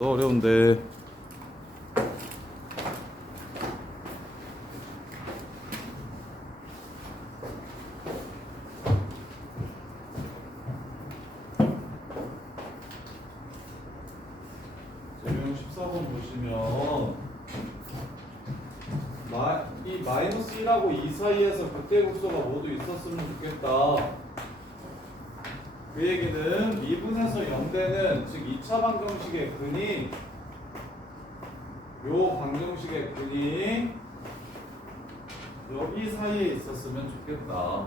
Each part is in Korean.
어려운데. 제명 14번 보시면 이 마이너스 1하고 2 사이에서 극대국소가 모두 있었으면 좋겠다. 그 얘기는 미분에서 0되는 즉 2차 방정식의 근이 요 방정식의 근이 여기 사이에 있었으면 좋겠다.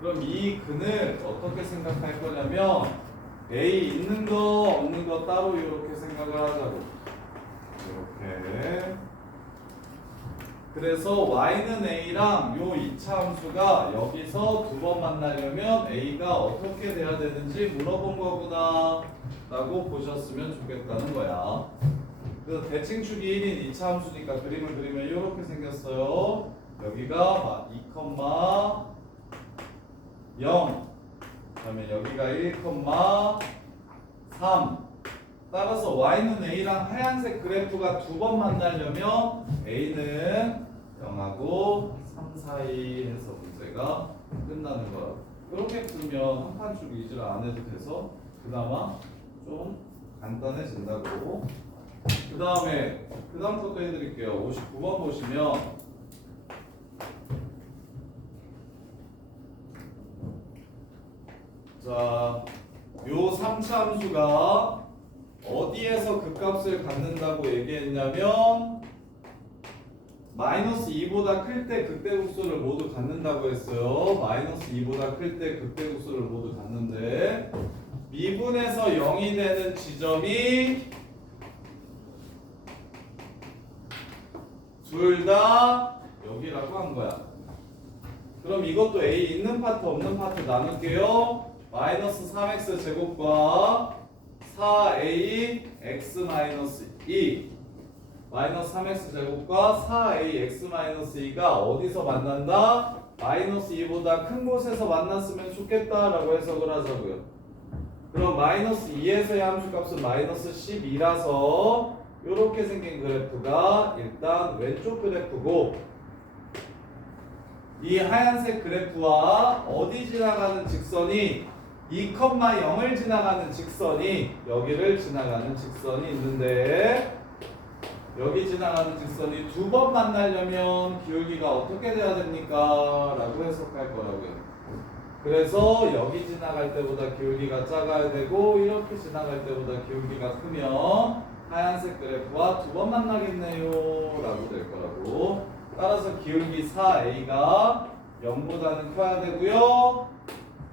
그럼 이 근을 어떻게 생각할 거냐면 A 있는 거 없는 거 따로 이렇게 생각을 하자고. 이렇게. 그래서 y는 a랑 요 2차 함수가 여기서 두 번 만나려면 a가 어떻게 돼야 되는지 물어본 거구나 라고 보셨으면 좋겠다는 거야. 그래서 대칭축이 1인 2차 함수니까 그림을 그리면 이렇게 생겼어요. 여기가 2, 0 그다음에 여기가 1, 3 따라서 y는 a랑 하얀색 그래프가 두 번 만나려면 a는 0하고 3 사이 해서 문제가 끝나는 거야. 이렇게 풀면 한판 쭉 위주를 안 해도 돼서 그나마 좀 간단해진다고. 그 다음 것도 해드릴게요. 59번 보시면 자, 요 3차 함수가 어디에서 극값을 갖는다고 얘기했냐면 마이너스 2보다 클 때 극대국소를 모두 갖는다고 했어요. 마이너스 2보다 클 때 극대국소를 모두 갖는데 미분에서 0이 되는 지점이 둘 다 여기라고 한 거야. 그럼 이것도 A 있는 파트 없는 파트 나눌게요. 마이너스 3x 제곱과 4a x 마이너스 2 마이너스 3x 제곱과 4a x 마이너스 2가 어디서 만난다? 마이너스 2보다 큰 곳에서 만났으면 좋겠다라고 해석을 하자고요. 그럼 마이너스 2에서의 함수값은 마이너스 12라서 이렇게 생긴 그래프가 일단 왼쪽 그래프고 이 하얀색 그래프와 어디 지나가는 직선이 2,0을 지나가는 직선이 여기를 지나가는 직선이 있는데 여기 지나가는 직선이 두 번 만나려면 기울기가 어떻게 돼야 됩니까? 라고 해석할 거라고요. 그래서 여기 지나갈 때보다 기울기가 작아야 되고 이렇게 지나갈 때보다 기울기가 크면 하얀색 그래프와 두 번 만나겠네요 라고 될 거라고. 따라서 기울기 4a가 0보다는 커야 되고요.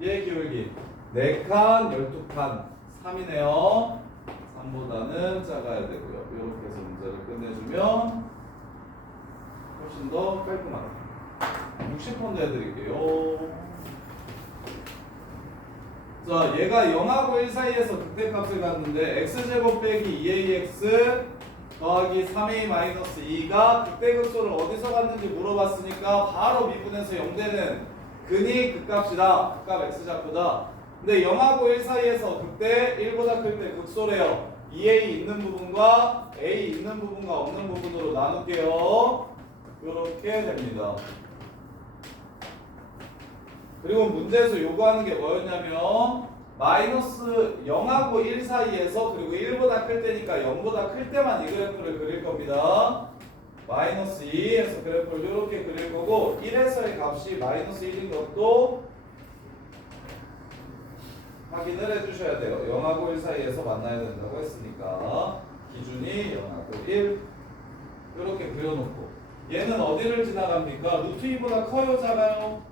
얘 기울기 4칸, 12칸, 3이네요. 3보다는 작아야 되고요. 이렇게 해서 문제를 끝내주면 훨씬 더 깔끔하다. 60번도 해드릴게요. 자, 얘가 0하고 1 사이에서 극대값을 갖는데 x제곱 빼기 2ax 더하기 3a-2가 극대극소를 어디서 갖는지 물어봤으니까 바로 미분해서 0되는 근이 극값이다. 극값 x좌표다. 근데 0하고 1 사이에서 극대 1보다 클 때 극소래요. 2a 있는 부분과 a 있는 부분과 없는 부분으로 나눌게요. 이렇게 됩니다. 그리고 문제에서 요구하는 게 뭐였냐면 마이너스 0하고 1 사이에서 그리고 1보다 클 때니까 0보다 클 때만 이 그래프를 그릴 겁니다. 마이너스 2에서 그래프를 이렇게 그릴 거고 1에서의 값이 마이너스 1인 것도 확인을 해주셔야 돼요. 0하고 1 사이에서 만나야 된다고 했으니까 기준이 0하고 1 이렇게 그려놓고 얘는 어디를 지나갑니까? 루트 2보다 커요 작아요?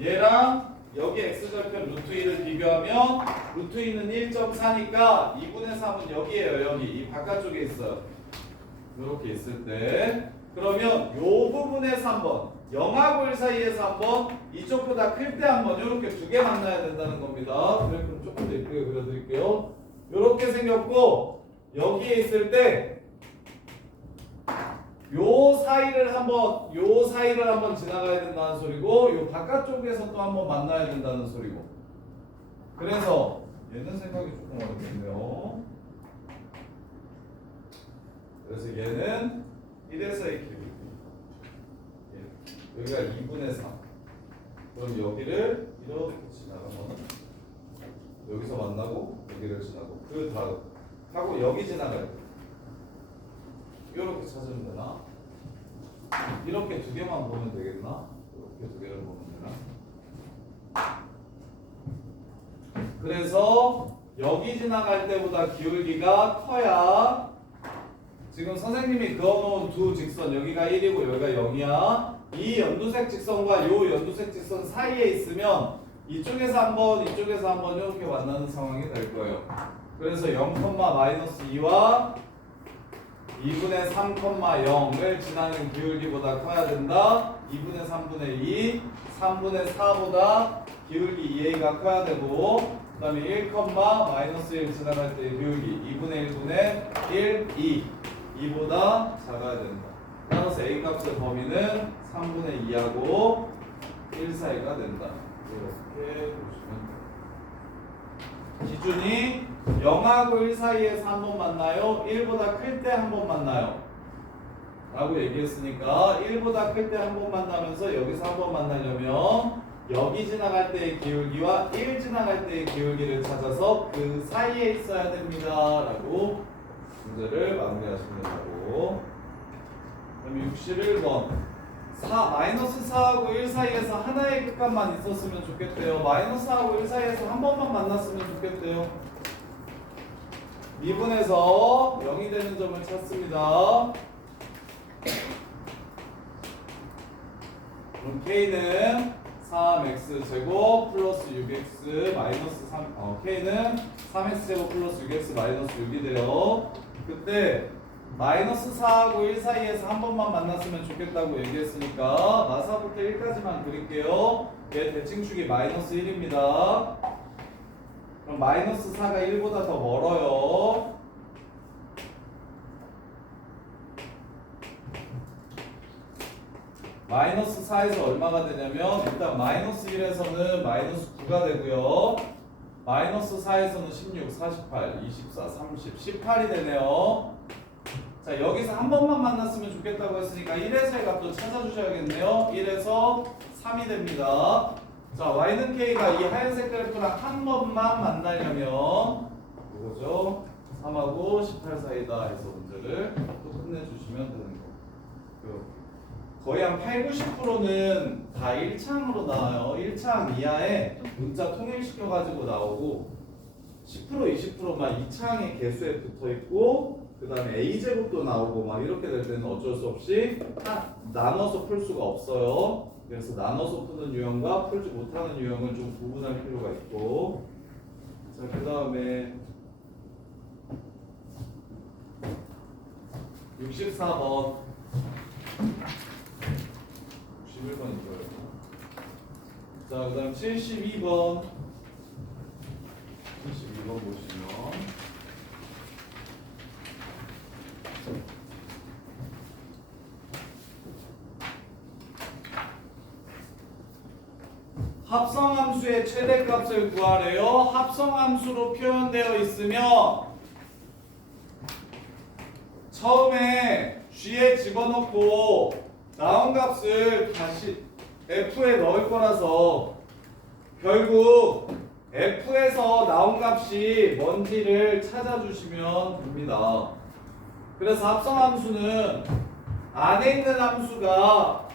얘랑 여기 x절편 루트 2를 비교하면 루트 2는 1.4니까 2분의 3은 여기에요. 여기 이 바깥쪽에 있어요. 이렇게 있을 때 그러면 요 부분에서 한번 0하고 1 사이에서 한번 이쪽보다 클 때 한번 이렇게 두 개 만나야 된다는 겁니다. 그래프는 조금 더 이쁘게 그려드릴게요. 이렇게 생겼고 여기에 있을 때 요 사이를 한번 지나가야 된다는 소리고 요 바깥쪽에서 또 한번 만나야 된다는 소리고 그래서 얘는 생각이 조금 어렵겠네요. 그래서 얘는 1에서의 길이 여기가 2분의 3. 그럼 여기를 이렇게 지나가면 여기서 만나고 여기를 지나고 그 다음 하고 여기 지나가야 돼. 이렇게 찾으면 되나? 이렇게 두 개만 보면 되겠나? 이렇게 두 개를 보면 되나? 그래서 여기 지나갈 때보다 기울기가 커야 지금 선생님이 그어놓은 두 직선 여기가 1이고 여기가 0이야. 이 연두색 직선과 이 연두색 직선 사이에 있으면 이쪽에서 한번 이쪽에서 한번 이렇게 만나는 상황이 될 거예요. 그래서 0,-2와 2분의 3,0을 지나는 기울기보다 커야 된다. 2분의 3분의 2, 3분의 4보다 기울기 2a가 커야 되고 그 다음에 1,-1 지나갈 때 기울기 2분의 1분의 1, 2보다 작아야 된다. 따라서 a 값의 범위는 3분의 2하고 1 사이가 된다. 이렇게 보시면 돼요. 기준이 0하고 1 사이에서 한 번 만나요? 1보다 클 때 한 번 만나요? 라고 얘기했으니까 1보다 클 때 한 번 만나면서 여기서 한 번 만나려면 여기 지나갈 때의 기울기와 1 지나갈 때의 기울기를 찾아서 그 사이에 있어야 됩니다. 라고 문제를 마무리하시면 된다고. 그럼 61번 -4하고 1 사이에서 하나의 극값만 있었으면 좋겠대요. -4하고 1 사이에서 한 번만 만났으면 좋겠대요. 미분에서 0이 되는 점을 찾습니다. 그럼 K는 3x 제곱 플러스 6x 마이너스 3 K는 3x 제곱 플러스 6x 마이너스 6이 돼요. 그때 -4하고 1 사이에서 한 번만 만났으면 좋겠다고 얘기했으니까 마사부터 1까지만 그릴게요. 얘 대칭축이 -1입니다. 그럼 -4가 1보다 더 멀어요. -4에서 얼마가 되냐면 일단 -1에서는 -9가 되고요. -4에서는 16, 48, 24, 30, 18이 되네요. 자, 여기서 한 번만 만났으면 좋겠다고 했으니까 1에서의 값도 찾아주셔야겠네요. 1에서 3이 됩니다. 자, y는 k가 이 하얀색 그래프랑 한 번만 만나려면 이거죠. 3하고 18 사이다 해서 문제를 또 끝내주시면 되는 거예요. 거의 한 8, 90%는 다 1창으로 나와요. 1창 이하에 문자 통일시켜가지고 나오고 10%, 20%만 2창의 개수에 붙어있고 그 다음에 a제곱도 나오고 막 이렇게 될 때는 어쩔 수 없이 나눠서 풀 수가 없어요. 그래서 나눠서 푸는 유형과 풀지 못하는 유형은 좀 구분할 필요가 있고 자, 그 다음에 64번 61번 이거예요. 자, 그 다음 72번 72번 보시면 합성함수의 최대값을 구하래요. 합성함수로 표현되어 있으면 처음에 G에 집어넣고 나온 값을 다시 F에 넣을 거라서 결국 F에서 나온 값이 뭔지를 찾아주시면 됩니다. 그래서 합성함수는 안에 있는 함수가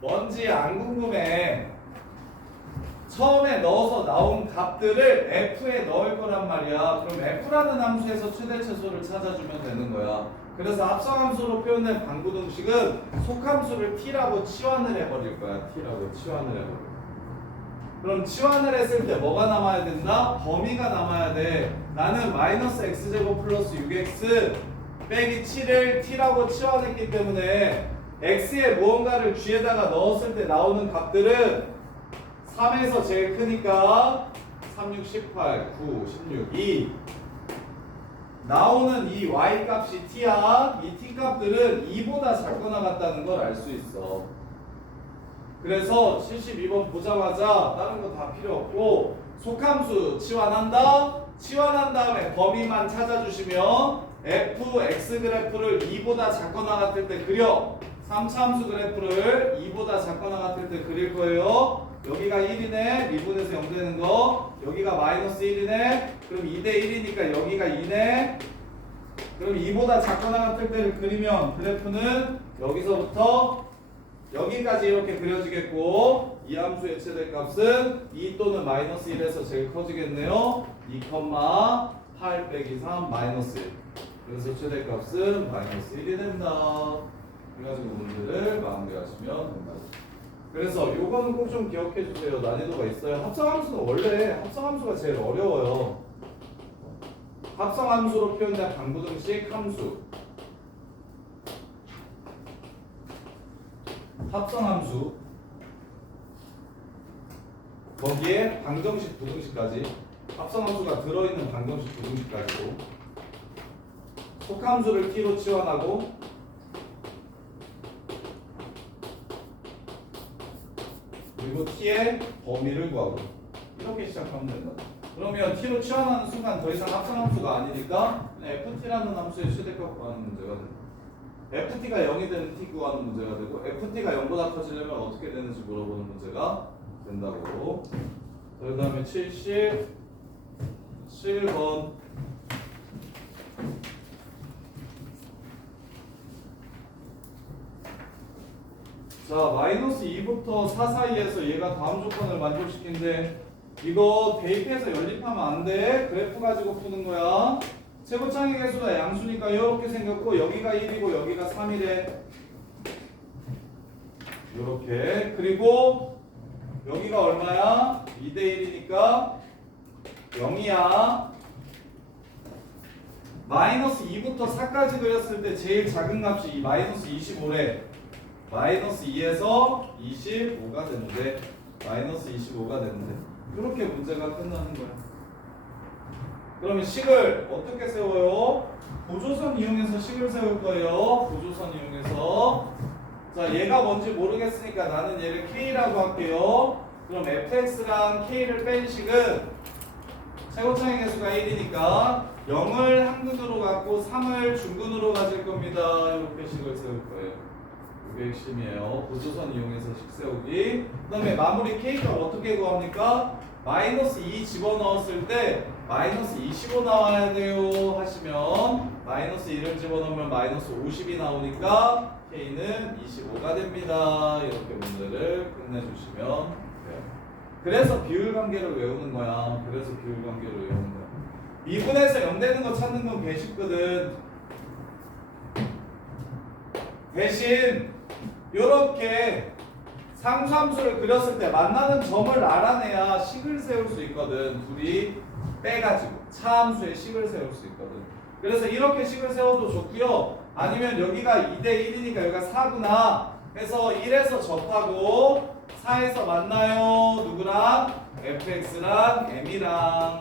뭔지 안 궁금해. 처음에 넣어서 나온 값들을 F에 넣을 거란 말이야. 그럼 F라는 함수에서 최대 최소를 찾아주면 되는 거야. 그래서 합성함수로 표현된 방구등식은 속함수를 T라고 치환을 해버릴 거야. T라고 치환을 해버릴 거야. 그럼 치환을 했을 때 뭐가 남아야 된다? 범위가 남아야 돼. 나는 -x제곱 플러스 6x 빼기 7을 T라고 치환했기 때문에 x에 무언가를 G에다가 넣었을 때 나오는 값들은 3에서 제일 크니까 3, 6, 18, 9, 16, 2 나오는 이 y 값이 t야. 이 t 값들은 2보다 작거나 같다는 걸 알 수 있어. 그래서 72번 보자마자 다른 거 다 필요 없고 속함수 치환한다. 치환한 다음에 범위만 찾아주시면 fx 그래프를 2보다 작거나 같을 때 그려. 3차 함수 그래프를 2보다 작거나 같을 때 그릴 거예요. 여기가 1이네. 미분에서 0 되는 거. 여기가 마이너스 1이네. 그럼 2대 1이니까 여기가 2네. 그럼 2보다 작거나 같을 때를 그리면 그래프는 여기서부터 여기까지 이렇게 그려지겠고, 이 함수의 최대값은 2 또는 마이너스 1에서 제일 커지겠네요. 2,8 빼기 3 마이너스 1. 그래서 최대값은 마이너스 1이 된다. 그래가지고 문제를 마무리하시면 된다. 그래서 요거는 꼭 좀 기억해 주세요. 난이도가 있어요. 합성함수는 원래 합성함수가 제일 어려워요. 합성함수로 표현된 방부등식 함수. 합성함수. 거기에 방정식, 부등식까지. 합성함수가 들어있는 방정식, 부등식까지고. 속함수를 t로 치환하고 그리고 t의 범위를 구하고 이렇게 시작하면 된다. 그러면 t로 치환하는 순간 더 이상 합성함수가 아니니까 ft라는 함수의 최대값 구하는 문제가 된다. ft가 0이 되는 t 구하는 문제가 되고 ft가 0보다 커지려면 어떻게 되는지 물어보는 문제가 된다고. 그 다음에 77번 자, 마이너스 2부터 4 사이에서 얘가 다음 조건을 만족시킨대. 이거 대입해서 연립하면 안 돼. 그래프 가지고 푸는 거야. 최고창의 개수가 양수니까 이렇게 생겼고 여기가 1이고 여기가 3이래. 이렇게. 그리고 여기가 얼마야? 2대 1이니까 0이야. 마이너스 2부터 4까지 그렸을 때 제일 작은 값이 이 마이너스 25래. 마이너스 2에서 25가 되는데 마이너스 25가 되는데 이렇게 문제가 끝나는 거야. 그러면 식을 어떻게 세워요? 보조선 이용해서 식을 세울 거예요. 보조선 이용해서. 자, 얘가 뭔지 모르겠으니까 나는 얘를 K라고 할게요. 그럼 fx랑 K를 뺀 식은 최고차의 개수가 1이니까 0을 한근으로 갖고 3을 중근으로 가질 겁니다. 이렇게 식을 세울 거예요. 이게 핵심이에요. 보조선 이용해서 식 세우기. 그 다음에 마무리 K가 어떻게 구합니까? 마이너스 2 집어넣었을 때 마이너스 25 나와야 돼요 하시면 마이너스 1을 집어넣으면 마이너스 50이 나오니까 K는 25가 됩니다. 이렇게 문제를 끝내주시면 돼요. 그래서 비율관계를 외우는 거야. 그래서 비율관계를 외우는 거야. 미분에서 0 되는 거 찾는 건 개 쉽거든. 대신 요렇게 상수함수를 그렸을 때 만나는 점을 알아내야 식을 세울 수 있거든. 둘이 빼가지고 차함수의 식을 세울 수 있거든. 그래서 이렇게 식을 세워도 좋고요. 아니면 여기가 2대 1이니까 여기가 4구나 해서 1에서 접하고 4에서 만나요. 누구랑? fx랑 m이랑.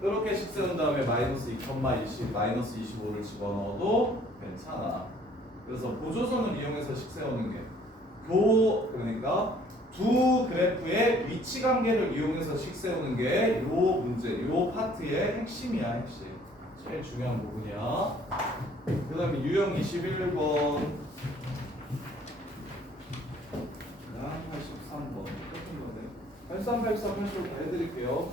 이렇게 식 세운 다음에 마이너스 2,20 마이너스 25를 집어넣어도 괜찮아. 그래서 보조선을 이용해서 식 세우는 게 그러니까 두 그래프의 위치 관계를 이용해서 식 세우는 게 요 문제, 요 파트의 핵심이야. 핵심. 제일 중요한 부분이야. 그 다음에 유형 21번 83번 83, 84, 85 다 해드릴게요.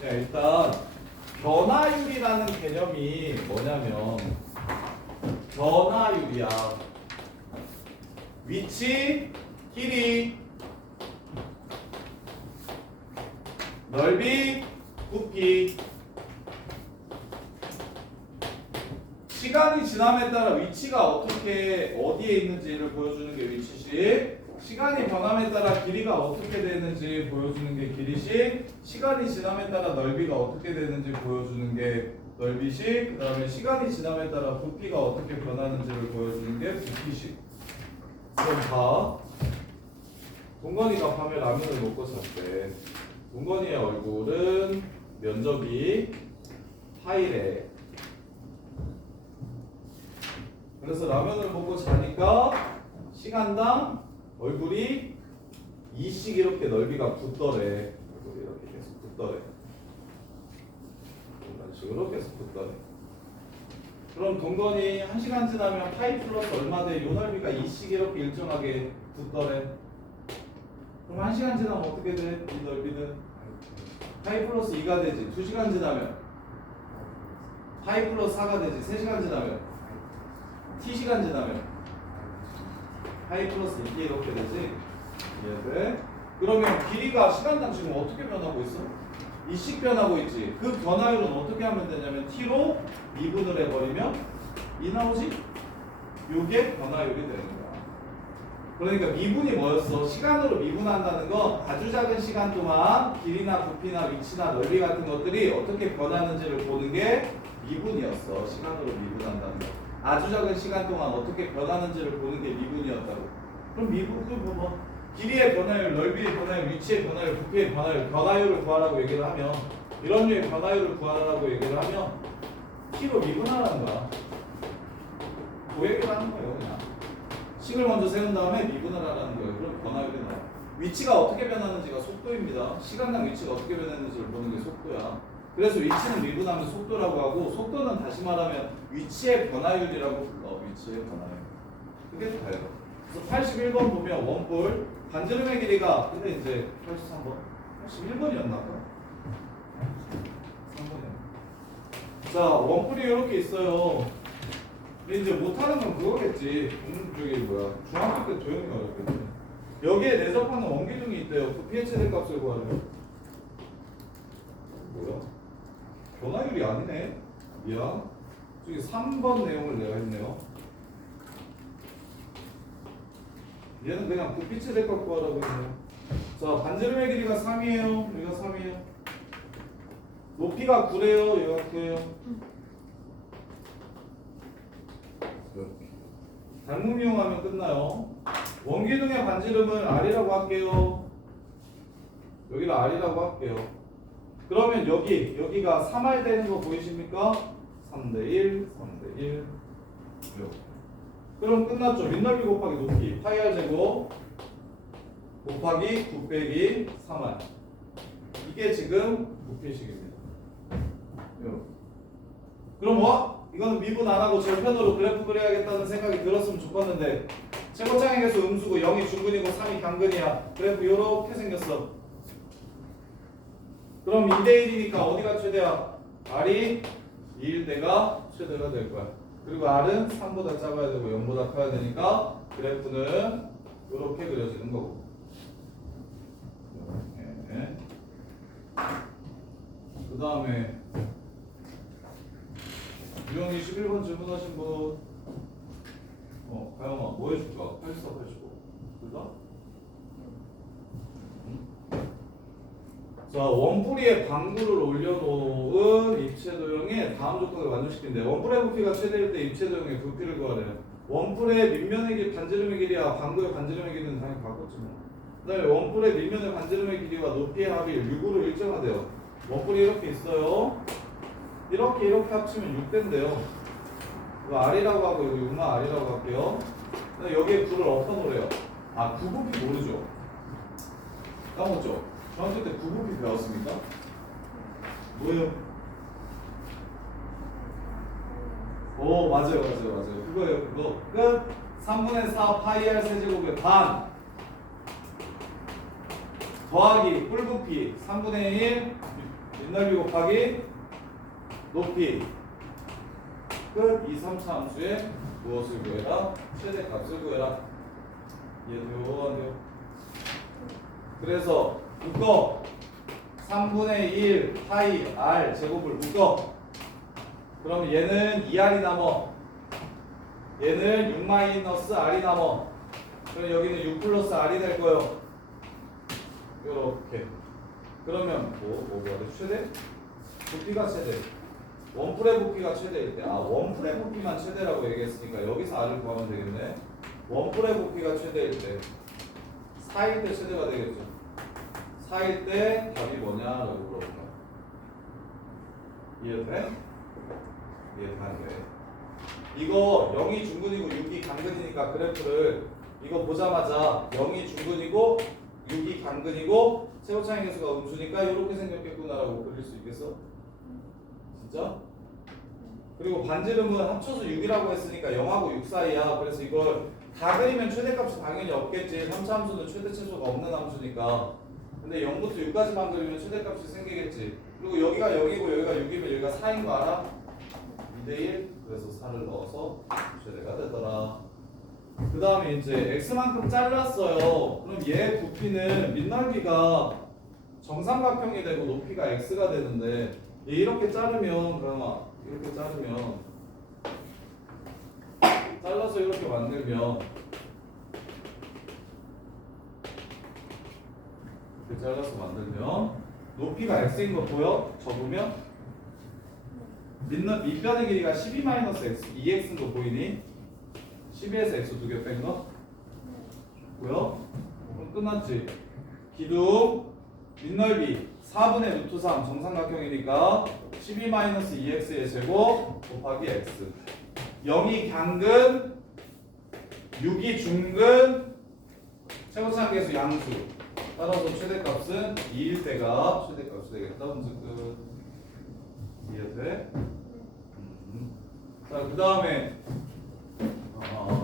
자, 일단 변화율이라는 개념이 뭐냐면 변화율이야. 위치, 길이, 넓이, 부피. 시간이 지남에 따라 위치가 어떻게 어디에 있는지를 보여주는 게 위치식. 시간이 변함에 따라 길이가 어떻게 되는지 보여주는 게 길이식. 시간이 지남에 따라 넓이가 어떻게 되는지 보여주는 게 넓이식. 그 다음에 시간이 지남에 따라 부피가 어떻게 변하는지를 보여주는 게 부피식. 그럼 봐. 동건이가 밤에 라면을 먹고 잤대. 동건이의 얼굴은 면적이 파이래. 그래서 라면을 먹고 자니까 시간당 얼굴이 2씩 이렇게 넓이가 붙더래. 얼굴이 이렇게 계속 붙더래. 이런 식으로 계속 붙더래. 그럼 동건이 1시간 지나면 파이 플러스 얼마 돼? 요 넓이가 2씩 이렇게 일정하게 붙더래. 그럼 1시간 지나면 어떻게 돼? 이 넓이는 파이 플러스 2가 되지. 2시간 지나면 파이 플러스 4가 되지. 3시간 지나면 t시간 지나면 파이 플러스 2 이렇게 되지. 이해돼? 그러면 길이가 시간당 지금 어떻게 변하고 있어? 2씩 변하고 있지. 그 변화율은 어떻게 하면 되냐면 t로 미분을 해버리면 2 나오지? 요게 변화율이 되는 거야. 그러니까 미분이 뭐였어? 시간으로 미분한다는 건 아주 작은 시간 동안 길이나 부피나 위치나 넓이 같은 것들이 어떻게 변하는지를 보는 게 미분이었어. 시간으로 미분한다는 거. 아주 작은 시간 동안 어떻게 변하는지를 보는 게 미분이었다고. 그럼 미분도 뭐 길이의 변화율, 넓이의 변화율, 위치의 변화율, 부피의 변화율, 변화율을 구하라고 얘기를 하면 이런 류의 변화율을 구하라고 얘기를 하면 t로 미분하라는 거야. 그 얘기를 하는 거예요. 그냥 식을 먼저 세운 다음에 미분을 하라는 거예요. 그럼 변화율이 나와. 위치가 어떻게 변하는지가 속도입니다. 시간당 위치가 어떻게 변하는지를 보는 게 속도야. 그래서 위치는 미분하면 속도라고 하고 속도는 다시 말하면 위치의 변화율이라고 불러. 위치의 변화율. 그게 다예요. 그래서 81번 보면 원뿔 반지름의 길이가 근데 이제 83번 81번이었나 봐. 3번이야. 자 원뿔이 이렇게 있어요. 근데 이제 못하는 건 그거겠지. 저기 뭐야 중학교 때 조용히 어렵겠지. 여기에 내접하는 원기둥이 있대요. 그 pH 값을 구하래요. 뭐야? 변화율이 아니네. 미안. 저기 3번 내용을 내가 했네요. 얘는 그냥 부피치 될 것 구하라고 했네요. 자, 반지름의 길이가 3이에요. 여기가 3이에요. 높이가 9래요. 여기가 9예요. 이렇게. 닮음 이용하면 끝나요. 원기둥의 반지름을 R이라고 할게요. 여기를 R이라고 할게요. 그러면 여기가 3R 되는 거 보이십니까? 3대1, 3대1 이렇게. 그럼 끝났죠. 밑넓이 곱하기 높이 파이 R 제곱 곱하기 9 빼기 3R. 이게 지금 부피식입니다. 이렇게. 그럼 뭐? 이거는 미분 안 하고 절편으로 그래프 그려야겠다는 생각이 들었으면 좋겠는데 최고장의 개수 음수고 0이 중근이고 3이 강근이야. 그래프 요렇게 생겼어. 그럼 2대1이니까 어디가 최대야? R이 2일 때가 최대가 될 거야. 그리고 R은 3보다 작아야 되고 0보다 커야 되니까 그래프는 이렇게 그려지는 거고. 이렇게. 그 다음에 유형 21번 질문하신 분 가영아 뭐 해줄까? 84, 85 둘 다? 자, 원뿌리에 방구를 올려놓은 입체도형의 다음 조건을 만족시킨대. 원뿔의 부피가 최대일 때 입체도형의 부피를 구하래요. 원뿔의 밑면의 길, 반지름의 길이와 방구의 반지름의 길이는 당연히 바꿨지 뭐. 그 다음에 원뿔의 밑면의 반지름의 길이와 높이의 합이 6으로 일정하대요. 원뿔이 이렇게 있어요. 이렇게 합치면 6대인데요. 이거 R이라고 하고 이거 6만 R이라고 할게요. 여기에 9를 어디다 놓으래요? 아, 9 부피 모르죠? 까먹었죠? 중학교 때 9 부피 배웠습니까? 뭐예요? 오, 맞아요. 그거예요, 그거. 끝. 3분의 4 파이 R 세제곱의 반 더하기 뿔 부피 3분의 1 밑넓이 곱하기 높이 끝. 2, 3차 함수에 무엇을 구해라? 최대값을 구해라. 이해돼요? 안 돼요? 그래서 묶어 3분의 1 파이 R 제곱을 묶어. 그럼 얘는 2R이 남어. 얘는 6 마이너스 R이 남어. 그럼 여기는 6 플러스 R이 될 거예요. 요렇게. 그러면 뭐가 돼? 최대? 부피가 최대. 원뿔의 부피가 최대일 때. 아, 원뿔의 부피만 최대라고 얘기했으니까 여기서 R을 구하면 되겠네. 원뿔의 부피가 최대일 때 4일 때 최대가 되겠죠. 4일 때 답이 뭐냐라고 물어볼까? 이해돼? 이해돼? 이거 0이 중근이고 6이 강근이니까 그래프를 이거 보자마자 0이 중근이고 6이 강근이고 최고차항 계수가 음수니까 이렇게 생겼겠구나라고 그릴 수 있겠어? 진짜? 그리고 반지름은 합쳐서 6이라고 했으니까 0하고 6 사이야. 그래서 이걸 다 그리면 최대값이 당연히 없겠지. 3차 함수는 최대 최소가 없는 함수니까. 근데 0부터 6까지만 그리면 최대값이 생기겠지. 그리고 여기가 0이고 여기가 6이면 여기가 4인 거 알아? 2대1. 그래서 4를 넣어서 최대가 되더라. 그 다음에 이제 x만큼 잘랐어요. 그럼 얘 부피는 밑넓이가 정삼각형이 되고 높이가 x가 되는데 얘 이렇게 자르면 그러면 이렇게 자르면 잘라서 이렇게 만들면 이렇게 잘라서 만들면 높이가 x인 거 보여? 접으면 밑변의 길이가 12-x 2x인 거 보이니? 12에서 x 두 개 뺀 거? 보여? 그럼 끝났지. 기둥 밑넓이 4분의 루트 3 정삼각형이니까 12-2x의 제곱 곱하기 x 0이 강근 6이 중근 최고차항 계수 양수 따라서 최대값은 2일 때가 최대값이 되겠다. 문제 끝. 이해돼? 자, 그 다음에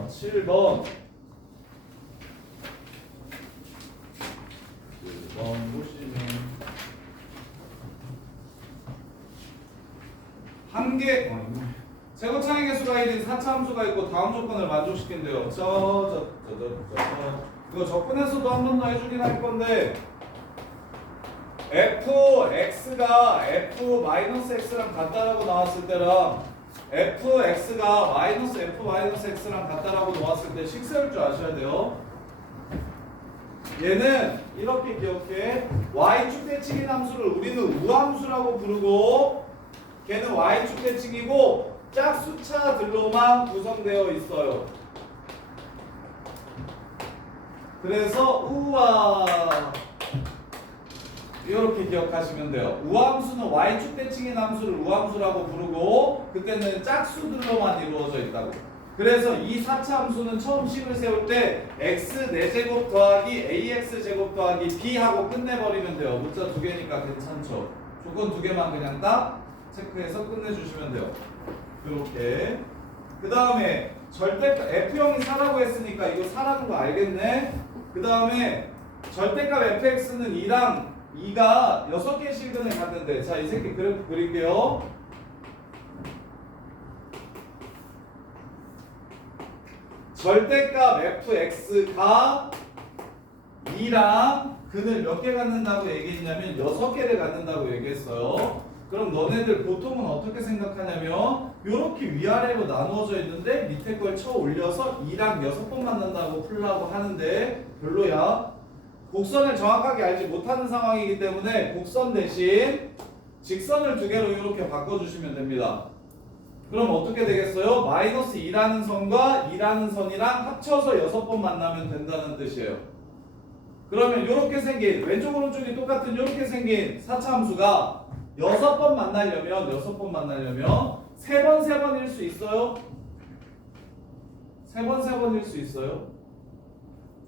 7번 7번 보시면 한 개 최고차항 계수가 1인 4차 함수가 있고 다음 조건을 만족시킨대요. 이거 접근해서도 한 번 더 해주긴 할 건데 fx가 f-x랑 같다라고 나왔을 때랑 fx가 -f-x랑 같다라고 나왔을 때 식세울 줄 아셔야 돼요. 얘는 이렇게 기억해. y축 대칭인 함수를 우리는 우함수라고 부르고 걔는 y축 대칭이고 짝수차들로만 구성되어 있어요. 그래서 우와 이렇게 기억하시면 돼요. 우함수는 y축 대칭인 함수를 우함수라고 부르고 그때는 짝수들로만 이루어져 있다고. 그래서 이 4차 함수는 처음 식을 세울 때 x 4제곱 더하기 ax 제곱 더하기 b 하고 끝내버리면 돼요. 문자 두 개니까 괜찮죠. 조건 두 개만 그냥 딱 체크해서 끝내주시면 돼요. 이렇게. 그 다음에 절대값 f형이 4라고 했으니까 이거 4라는 거 알겠네. 그 다음에 절대값 fx는 2랑 2가 6개의 실근을 갖는데 자, 이 새끼 그래프 그릴게요. 절대값 fx가 2랑 근을 몇 개 갖는다고 얘기했냐면 6개를 갖는다고 얘기했어요. 그럼 너네들 보통은 어떻게 생각하냐면 이렇게 위아래로 나누어져 있는데 밑에 걸 쳐 올려서 2랑 6번 만난다고 풀라고 하는데 별로야. 곡선을 정확하게 알지 못하는 상황이기 때문에 곡선 대신 직선을 두 개로 이렇게 바꿔주시면 됩니다. 그럼 어떻게 되겠어요? -2라는 선과 2라는 선이랑 합쳐서 6번 만나면 된다는 뜻이에요. 그러면 이렇게 생긴 왼쪽 오른쪽이 똑같은 이렇게 생긴 4차 함수가 6번 만나려면 3번일 수 있어요? 3번일 수 있어요?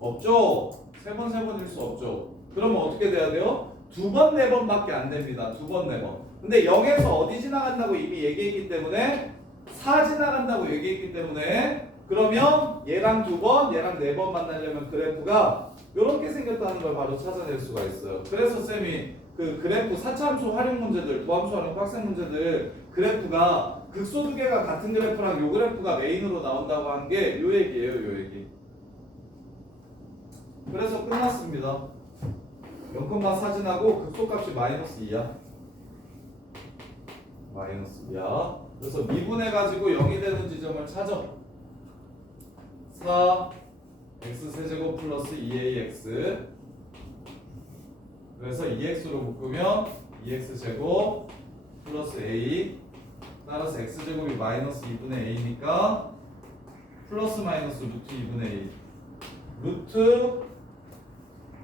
없죠? 3번일 수 없죠. 그러면 어떻게 돼야 돼요? 2번, 4번밖에 안 됩니다. 2번, 4번. 근데 0에서 어디 지나간다고 이미 얘기했기 때문에 4 지나간다고 얘기했기 때문에 그러면 얘랑 2번, 얘랑 4번 만나려면 그래프가 이렇게 생겼다는 걸 바로 찾아낼 수가 있어요. 그래서 쌤이 그 그래프 4차 함수 활용 문제들, 도함수 활용 빡센 문제들 그래프가 극소 두 개가 같은 그래프랑 요 그래프가 메인으로 나온다고 한 게 요 얘기예요. 요 얘기. 그래서 끝났습니다. 0,4 지나고 극소값이 -2야. -2야. 그래서 미분해가지고 0이 되는 지점을 찾아. 4 x세제곱 플러스 2ax. 그래서 2x로 묶으면 2x제곱 플러스 a. 따라서 x제곱이 -2분의 a니까 플러스 마이너스 루트 2분의 a. 루트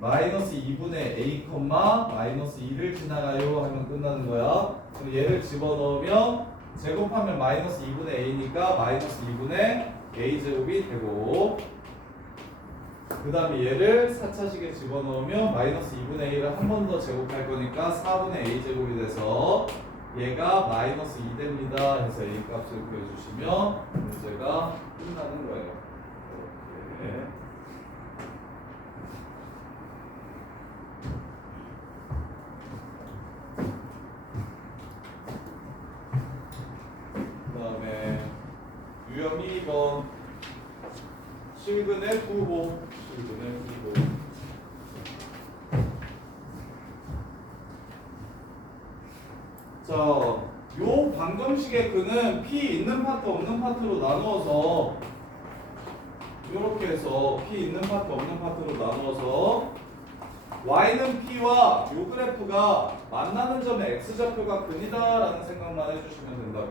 -2분의 a, -2를 지나가요 하면 끝나는 거야. 그럼 얘를 집어넣으면 제곱하면 -2분의 a니까 -2분의 a 제곱이 되고 그 다음에 얘를 4차식에 집어넣으면 마이너스 2분의 A를 한 번 더 제곱할 거니까 4분의 A 제곱이 돼서 얘가 마이너스 2 됩니다 해서 A 값을 구해주시면 문제가 끝나는 거예요. 이렇게. 그 다음에 유형 2번 실근의 구호. 자, 요 방정식의 근은 P 있는 파트 없는 파트로 나누어서 이렇게 해서 P 있는 파트 없는 파트로 나누어서 Y는 P와 요 그래프가 만나는 점의 X좌표가 근이다라는 생각만 해주시면 된다고.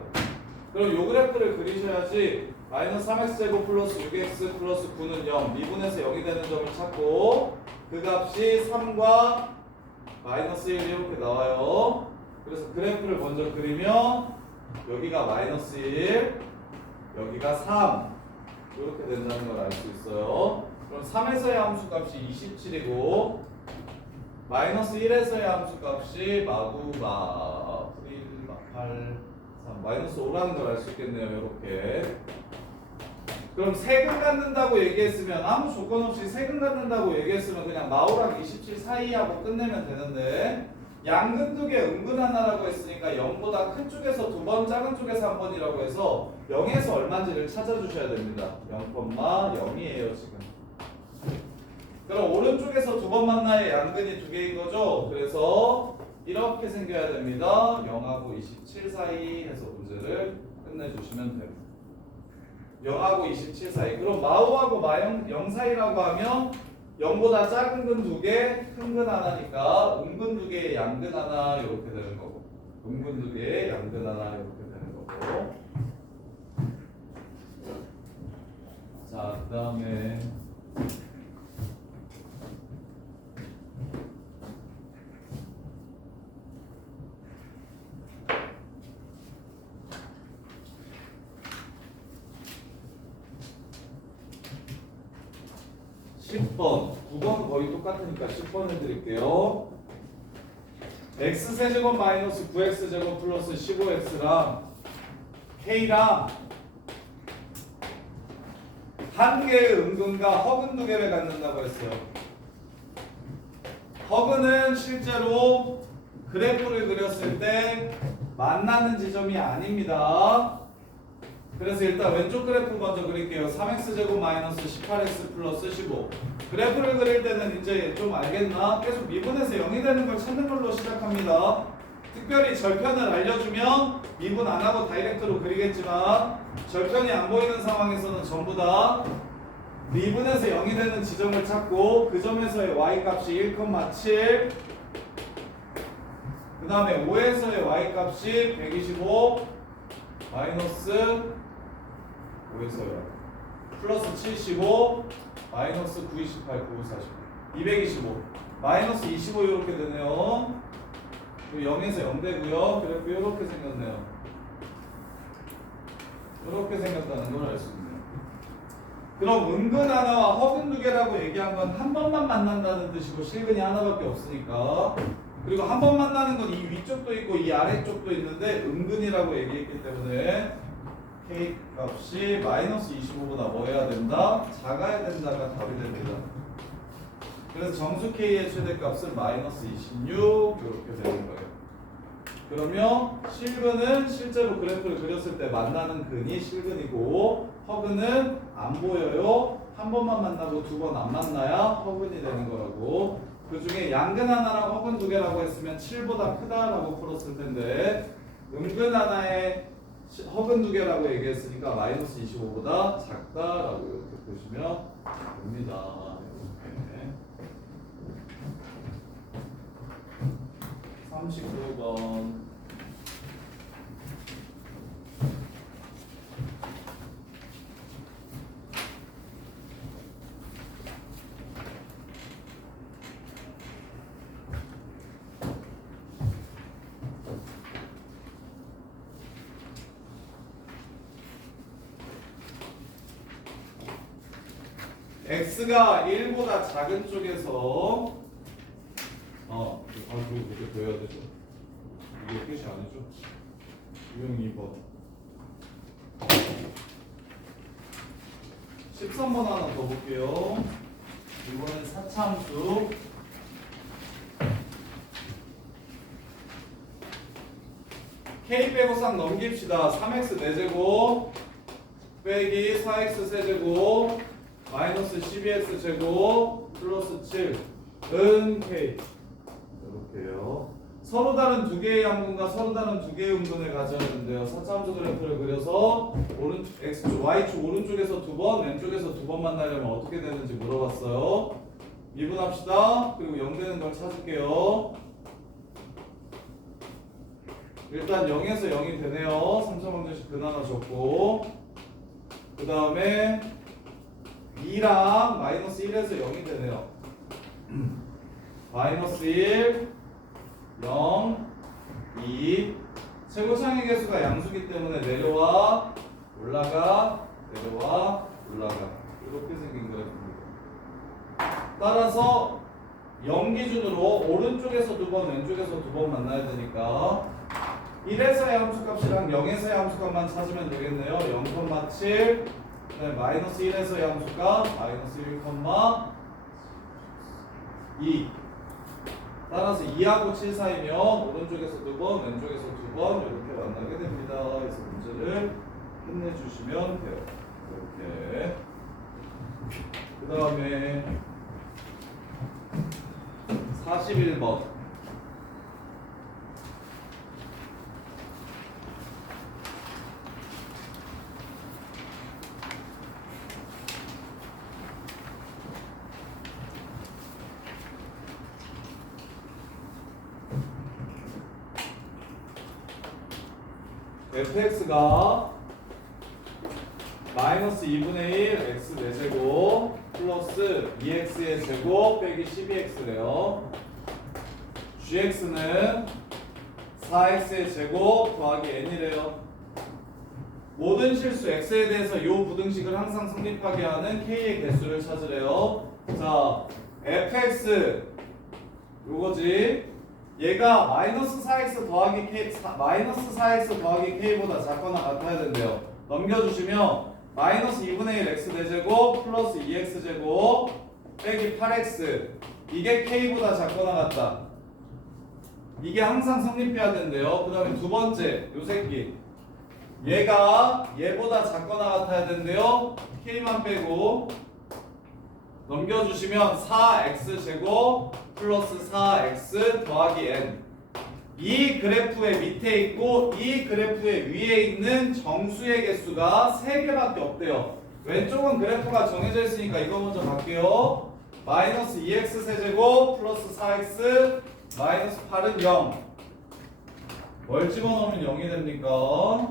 그럼 요 그래프를 그리셔야지 마이너스 3x제곱 플러스 6x 플러스 9는 0 미분에서 0이 되는 점을 찾고 그 값이 3과 마이너스 1 이렇게 나와요. 그래서 그래프를 먼저 그리면 여기가 마이너스 1 여기가 3 이렇게 된다는 걸 알 수 있어요. 그럼 3에서의 함수값이 27이고 마이너스 1에서의 함수값이 마구마 8 3 마이너스 5라는 걸 알 수 있겠네요. 이렇게. 그럼 세근 갖는다고 얘기했으면 아무 조건 없이 세근 갖는다고 얘기했으면 그냥 마오랑 27 사이하고 끝내면 되는데 양근 두 개 은근 하나라고 했으니까 0보다 큰 쪽에서 두 번 작은 쪽에서 한 번이라고 해서 0에서 얼마인지를 찾아주셔야 됩니다. 0,0이에요 지금. 그럼 오른쪽에서 두 번 만나야 양근이 두 개인 거죠. 그래서 이렇게 생겨야 됩니다. 0하고 27 사이 해서 문제를 끝내주시면 됩니다. 0하고 27 사이. 그럼 마오하고 마영 0 사이라고 하면 0보다 작은 근 두 개, 큰 근 하나니까 음근 두 개, 양근 하나 이렇게 되는 거고 음근 두 개, 양근 하나 이렇게 되는 거고. 자, 그 다음에 10번, 9번 거의 똑같으니까 10번 해드릴게요. x세제곱 마이너스 9x제곱 플러스 15x랑 k랑 한 개의 음근과 허근 두 개를 갖는다고 했어요. 허근은 실제로 그래프를 그렸을 때 만나는 지점이 아닙니다. 그래서 일단 왼쪽 그래프 먼저 그릴게요. 3x제곱 마이너스 18x 플러스 15. 그래프를 그릴 때는 이제 좀 알겠나? 계속 미분에서 0이 되는 걸 찾는 걸로 시작합니다. 특별히 절편을 알려주면 미분 안 하고 다이렉트로 그리겠지만 절편이 안 보이는 상황에서는 전부 다 미분에서 0이 되는 지점을 찾고 그 점에서의 y값이 1,7 그 다음에 5에서의 y값이 125 마이너스 5에서요 플러스 75 마이너스 9, 28, 9, 40 225 마이너스 25 이렇게 되네요. 0에서 0 되고요. 그래프 이렇게 생겼네요. 이렇게 생겼다는 걸 알 수 있네요. 그럼 은근 하나와 허근 두 개라고 얘기한 건 한 번만 만난다는 뜻이고 실근이 하나밖에 없으니까. 그리고 한 번 만나는 건 이 위쪽도 있고 이 아래쪽도 있는데 은근이라고 얘기했기 때문에 K 값이 마이너스 25보다 뭐 해야 된다? 작아야 된다가 답이 됩니다. 그래서 정수 K의 최대값은 마이너스 26 이렇게 되는 거예요. 그러면 실근은 실제로 그래프를 그렸을 때 만나는 근이 실근이고 허근은 안 보여요. 한 번만 만나고 두 번 안 만나야 허근이 되는 거라고. 그 중에 양근 하나랑 허근 두 개라고 했으면 7보다 크다라고 풀었을 텐데 음근 하나에 허근 두 개라고 얘기했으니까 마이너스 25보다 작다라고 이렇게 보시면 됩니다. 이렇게 39번 x가 1보다 작은 쪽에서 그리고 그렇게 보여야 되죠. 이게 끝이 아니죠. 유형 2번 13번 하나 더 볼게요. 이번엔 4차 함수. k 빼고 싹 넘깁시다. 3x 4제곱 빼기 4x 세제곱 마이너스 12x 제곱 플러스 7은 k 이렇게요. 서로 다른 두 개의 양분과 서로 다른 두 개의 음분을 가져야 되는데요. 4차 함수 그래프를 그려서 x축, y축 오른쪽에서 두 번, 왼쪽에서 두 번 만나려면 어떻게 되는지 물어봤어요. 미분합시다. 그리고 0 되는 걸 찾을게요. 일단 0에서 0이 되네요. 3차 방정식 근하나 줬고, 그 다음에 2랑 마이너스 1에서 0이 되네요. 마이너스 1, 0, 2. 최고창의 개수가 양수기 때문에 내려와, 올라가, 내려와, 올라가. 이렇게 생긴 그래프입니다. 따라서 0 기준으로 오른쪽에서 두 번, 왼쪽에서 두 번 만나야 되니까 1에서의 함수값이랑 0에서의 함수값만 찾으면 되겠네요. 0,7, 그다음에 마이너스 1에서의 함수값 마이너스 1,2. 따라서 2하고 7 사이면 오른쪽에서 두 번, 왼쪽에서 두 번 이렇게 만나게 됩니다. 그래서 문제를 끝내주시면 돼요. 이렇게. 그 다음에 41번. fx가 마이너스 2분의 1 x 4제곱 플러스 2x의 제곱 빼기 12x래요. gx는 4x의 제곱 더하기 n이래요. 모든 실수 x에 대해서 이 부등식을 항상 성립하게 하는 k의 개수를 찾으래요. 자, fx 요거지. 얘가 마이너스 4x 더하기 k, 마이너스 4x 더하기 k보다 작거나 같아야 된대요. 넘겨주시면 마이너스 2분의 1 x 4제곱 플러스 2x 제곱 빼기 8x 이게 k보다 작거나 같다. 이게 항상 성립해야 된대요. 그 다음에 두 번째 요 새끼 얘가 얘보다 작거나 같아야 된대요. k만 빼고 넘겨주시면 4x 제곱 플러스 4x 더하기 n. 이 그래프의 밑에 있고 이 그래프의 위에 있는 정수의 개수가 3개밖에 없대요. 왼쪽은 그래프가 정해져 있으니까 이거 먼저 갈게요. 마이너스 2x 세제곱 플러스 4x 마이너스 8은 0. 뭘 집어넣으면 0이 됩니까?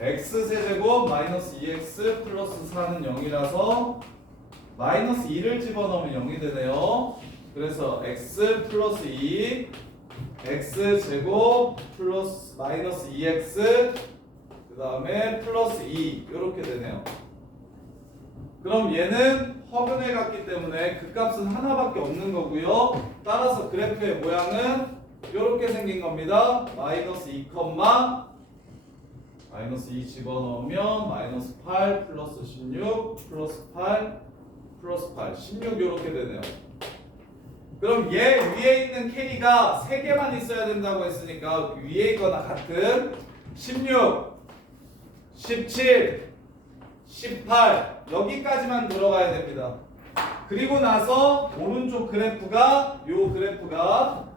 x 세제곱 마이너스 2x 플러스 4는 0이라서 마이너스 2를 집어넣으면 0이 되네요. 그래서 x 플러스 2 x 제곱 플러스 마이너스 2x 그 다음에 플러스 2 이렇게 되네요. 그럼 얘는 허근에 갔기 때문에 그 값은 하나밖에 없는 거고요. 따라서 그래프의 모양은 이렇게 생긴 겁니다. 마이너스 2, 마이너스 2 집어넣으면 마이너스 8 플러스 16 플러스 8 플러스 8 16 이렇게 되네요. 그럼 얘 위에 있는 k가 3개만 있어야 된다고 했으니까 위에 있거나 같은 16, 17, 18 여기까지만 들어가야 됩니다. 그리고 나서 오른쪽 그래프가 요 그래프가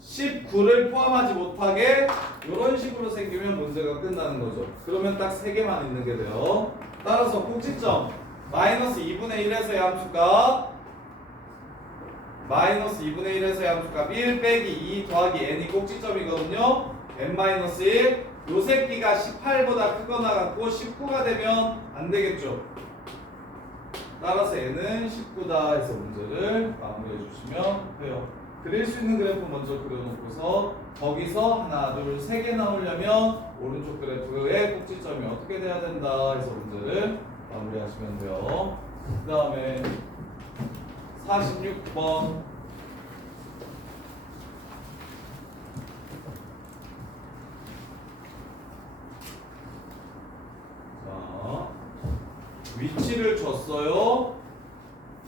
19를 포함하지 못하게 이런 식으로 생기면 문제가 끝나는 거죠. 그러면 딱 3개만 있는 게 돼요. 따라서 꼭지점 마이너스 2분의 1에서의 함수값 마이너스 2분의 1에서의 함수값 1 빼기 2 더하기 n이 꼭지점이거든요. n-1 요 새끼가 18보다 크거나 같고 19가 되면 안 되겠죠. 따라서 n은 19다 해서 문제를 마무리해 주시면 돼요. 그릴 수 있는 그래프 먼저 그려놓고서 거기서 하나, 둘, 3개 나오려면 오른쪽 그래프의 꼭지점이 어떻게 돼야 된다 해서 문제를 마무리하시면 돼요. 그 다음에 46번 자, 위치를 줬어요.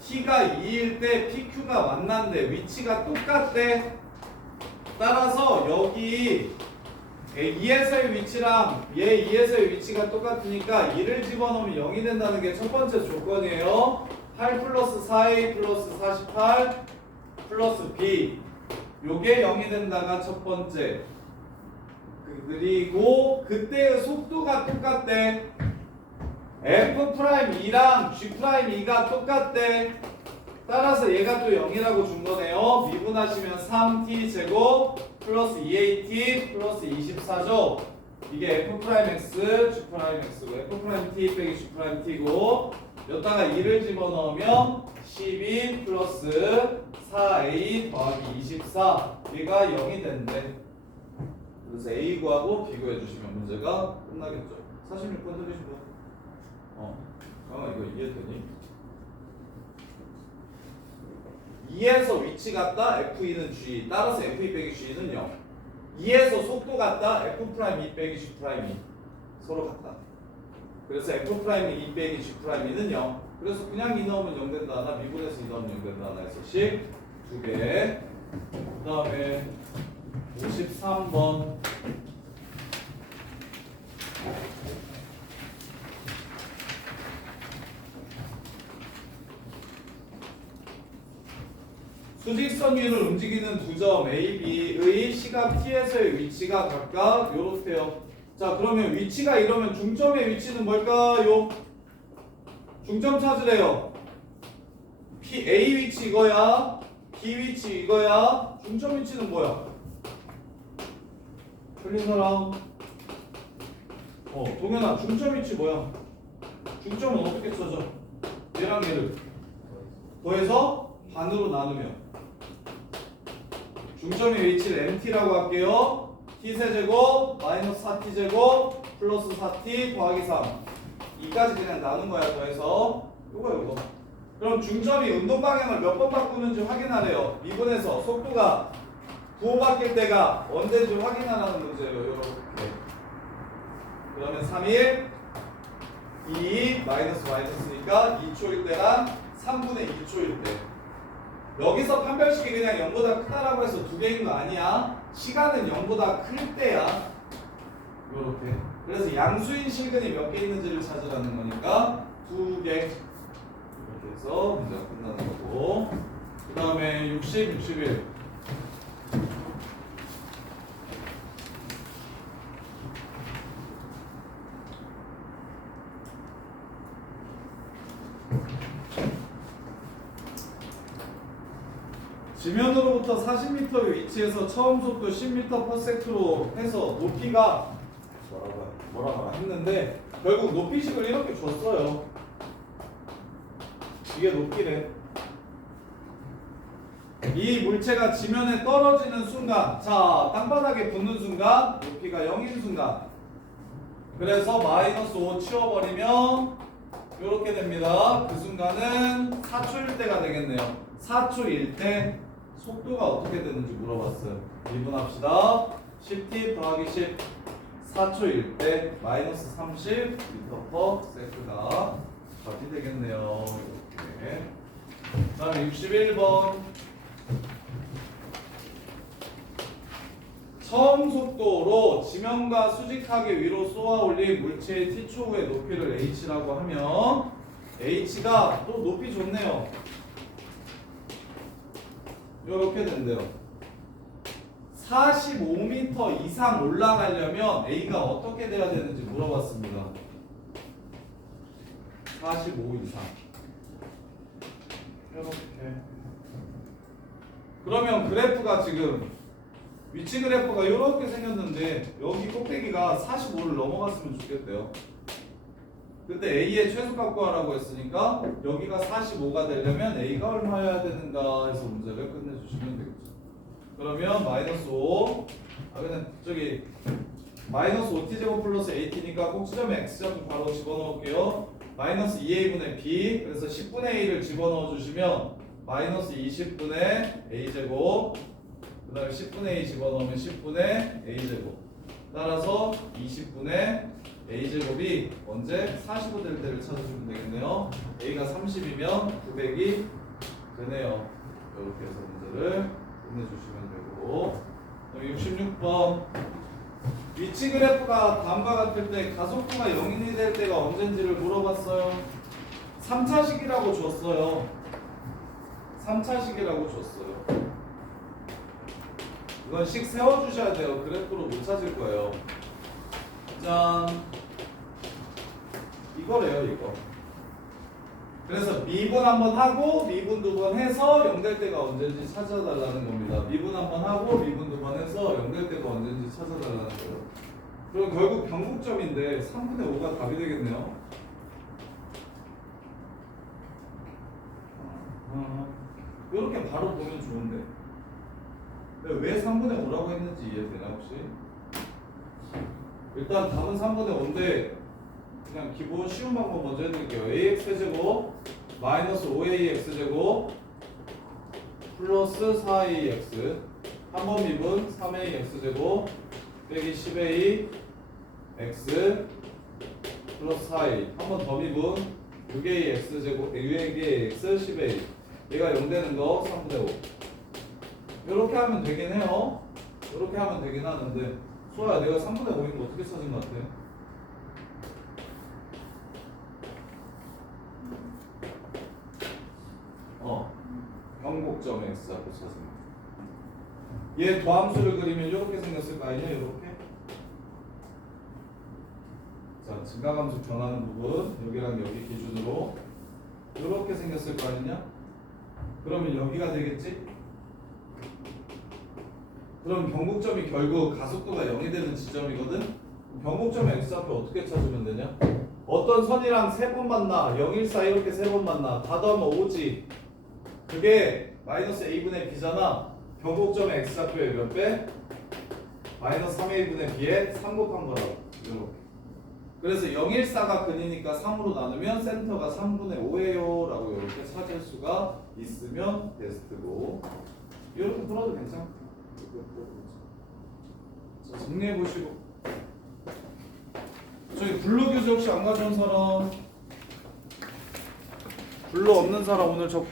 T가 2일 때 PQ가 만난대. 위치가 똑같대. 따라서 여기 2에서의 위치랑 얘 2에서의 위치가 똑같으니까 2를 집어넣으면 0이 된다는 게 첫 번째 조건이에요. 8 플러스 4A 플러스 48 플러스 B 요게 0이 된다가 첫 번째. 그리고 그때의 속도가 똑같대. F'2랑 G'2가 똑같대. 따라서 얘가 또 0이라고 준 거네요. 미분하시면 3t 제곱 플러스 2at 플러스 24죠. 이게 F'X, G'X고 F'T 빼기 G'T고 여기다가 2를 집어넣으면 12 플러스 4a 더하기 24 얘가 0이 된대. 그래서 a 구하고 비교해 주시면 문제가 끝나겠죠. 46번 틀리신 분? 잠깐만 이거 이해되니? 2에서 위치 같다 F2는 G 따라서 F2 빼기 G는 0 2에서 속도 같다 F'2 빼기 G'2 서로 같다. 그래서 F'2 빼기 G'2는 0 그래서 그냥 2 넣으면 0 된다 하나 미분해서 2 넣으면 0 된다 하나 해서 10 2개. 그 다음에 53번 수직선 위를 움직이는 두 점 A, B의 시각 T에서의 위치가 각각 요렇대요. 자 그러면 위치가 이러면 중점의 위치는 뭘까요? 중점 찾으래요. A 위치 이거야, B 위치 이거야. 중점 위치는 뭐야? 틀린 사람? 동현아 중점 위치 뭐야? 중점은 어떻게 찾아? 얘랑 얘를 더해서 반으로 나누면 중점의 위치를 MT라고 할게요. T세제곱 마이너스 4T제곱 플러스 4T 더하기 3 2까지 그냥 나눈 거야. 더해서 요거 그럼 중점이 운동 방향을 몇 번 바꾸는지 확인하래요. 미분해서 속도가 9호 바뀔 때가 언제인지 확인하라는 문제예요. 요렇게 그러면 3일 2 마이너스니까 2초일 때랑 3분의 2초일 때 여기서 판별식이 그냥 0보다 크다라고 해서 두 개인 거 아니야. 시간은 0보다 클 때야. 요렇게. 그래서 양수인 실근이 몇 개 있는지를 찾으라는 거니까 2개. 이렇게 해서 문제가 끝나는 거고. 그 다음에 60, 61. 지면으로부터 40m의 위치에서 처음 속도 10m/s로 해서 높이가 뭐라고 했는데 결국 높이식을 이렇게 줬어요. 이게 높이래. 이 물체가 지면에 떨어지는 순간, 자 땅바닥에 붙는 순간 높이가 0인 순간. 그래서 마이너스 5 치워버리면 이렇게 됩니다. 그 순간은 4초일 때가 되겠네요. 4초일 때 속도가 어떻게 되는지 물어봤어요. 미분합시다. 10t 더하기 10 4초일 때 마이너스 30 m/s가 답이 되겠네요. 이렇게. 그 다음에 61번 처음 속도로 지면과 수직하게 위로 쏘아 올린 물체의 t초후의 높이를 h라고 하면 h가 또 높이 좋네요. 이렇게 된대요. 45m 이상 올라가려면 A가 어떻게 돼야 되는지 물어봤습니다. 45 이상. 이렇게. 그러면 그래프가 지금 위치 그래프가 이렇게 생겼는데 여기 꼭대기가 45를 넘어갔으면 좋겠대요. 그때 A의 최소값 구하라고 했으니까 여기가 45가 되려면 A가 얼마여야 되는가 해서 문제를 끝내주시면 되겠죠. 그러면 마이너스 5 그냥 저기 마이너스 5t제곱 플러스 8t니까 꼭지점에 x좌표 바로 집어넣을게요. 마이너스 2a분의 b. 그래서 10분의 a를 집어넣어 주시면 마이너스 20분의 a제곱, 그 다음에 10분의 a 집어넣으면 10분의 a제곱. 따라서 20분의 a제곱이 언제? 45 될 때를 찾아주면 되겠네요. a가 30이면 900이 되네요. 이렇게 해서 문제를 끝내주시면 되고, 66번 위치 그래프가 다음과 같을 때 가속도가 0이 될 때가 언젠지를 물어봤어요. 3차식이라고 줬어요. 3차식이라고 줬어요. 이건 식 세워주셔야 돼요. 그래프로 못 찾을 거예요. 짠, 이거래요, 이거. 그래서 미분 한번 하고 미분 두 번 해서 0 될 때가 언제인지 찾아달라는 겁니다. 미분 한번 하고 미분 두 번 해서 0 될 때가 언제인지 찾아달라는 거예요. 그럼 결국 변곡점인데 3분의 5가 답이 되겠네요. 이렇게 바로 보면 좋은데 왜 3분의 5라고 했는지 이해되나 혹시? 일단 답은 3분의 5인데 그냥 기본 쉬운 방법 먼저 해드릴게요. ax제곱 마이너스 5ax제곱 플러스 4ax 한 번 미분 3ax제곱 빼기 10ax 플러스 4a 한 번 더 미분 6ax제곱 6ax 10a 얘가 0 되는 거 3분의 5 이렇게 하면 되긴 해요. 이렇게 하면 되긴 하는데 수아야 내가 3분의 5인 거 어떻게 찾은 것 같아? 변곡점 x 앞에 찾은 거. 얘 도함수를 그리면 이렇게 생겼을 거 아니냐? 이렇게. 자, 증가함수 변하는 부분 여기랑 여기 기준으로 이렇게 생겼을 거 아니냐? 그러면 여기가 되겠지? 그럼 변곡점이 결국 가속도가 0이 되는 지점이거든? 변곡점 x 앞에 어떻게 찾으면 되냐? 어떤 선이랑 3번 만나 0, 1, 4 이렇게 3번 만나 다 더하면 5지. 그게 마이너스 a분의 b잖아. 변곡점 x 앞에 몇 배? 마이너스 3a분의 b에 3 곱한 거라고. 이렇게. 그래서 0, 1, 4가 근이니까 3으로 나누면 센터가 3분의 5예요 라고 이렇게 찾을 수가 있으면 베스트고, 이렇게 풀어도 괜찮아. 자, 정리해 보시고. 저희 블루 교재 혹시 안 가져온 사람? 블루 없는 사람 오늘 적고